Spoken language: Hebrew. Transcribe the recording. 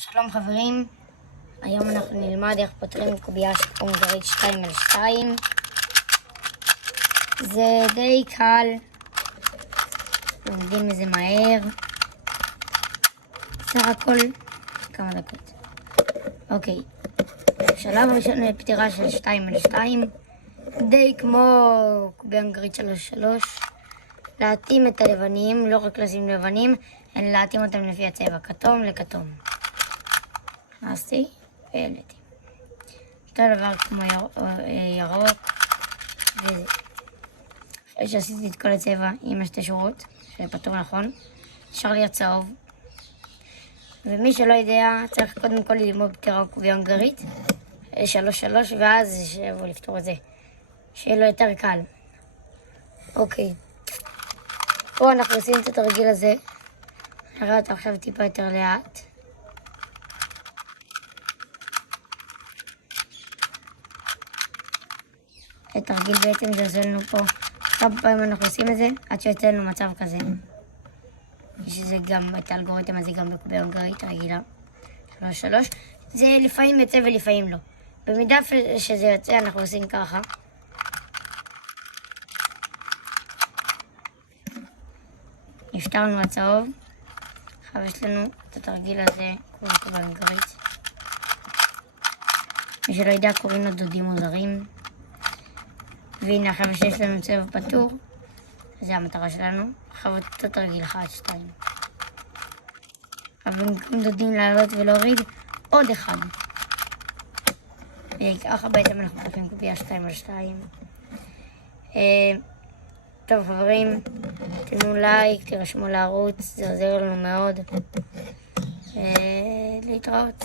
שלום חברים, היום אנחנו נלמד איך פותרים קובייה של הונגרית 2x2. זה די קל, לומדים את זה מהר, סך הכל כמה דקות. אוקיי, שלב ראשון לפתירה של 2x2, די כמו קובייה הונגרית 3x3, להתאים את הלבנים, לא רק לשים לבנים, אלא להתאים אותם לפי הצבע, כתום לכתום. הכנסתי והעליתי. אותו דבר כמו ירוק וזה. אחרי שעשיתי את כל הצבע עם השתי שורות, שפתור נכון, נשאר לי הצהוב. ומי שלא יודע, צריך קודם כל ללמוד פתירה קובייה הונגרית 3x3, ואז שיבוא לפתור את זה, שיהיה לו יותר קל. אוקיי, פה אנחנו עושים את התרגיל הזה, נראה אותו עכשיו טיפה יותר לאט. התרגיל בעצם שעושה לנו פה כמה פעמים אנחנו עושים את זה עד שיוצא לנו מצב כזה. יש לזה גם את האלגוריתם הזה גם בקובייה הונגרית רגילה 3x3. זה לפעמים יוצא ולפעמים לא. במידה שזה יוצא אנחנו עושים ככה. נפתרנו הצהוב. עכשיו יש לנו את התרגיל הזה כמו בקובייה הונגרית. מי שלא יודע קוראים לו דודים מוזרים. והנה עכשיו שיש לנו צבע פתור, זה המטרה שלנו. עכשיו אותו תרגיל 1, 2. אבל במקום דודים לעלות ולהוריד עוד אחד. וככה בעצם אנחנו פותחים קובייה 2x2. טוב חברים, תנו לייק, תירשמו לערוץ, זה עוזר לנו מאוד. להתראות.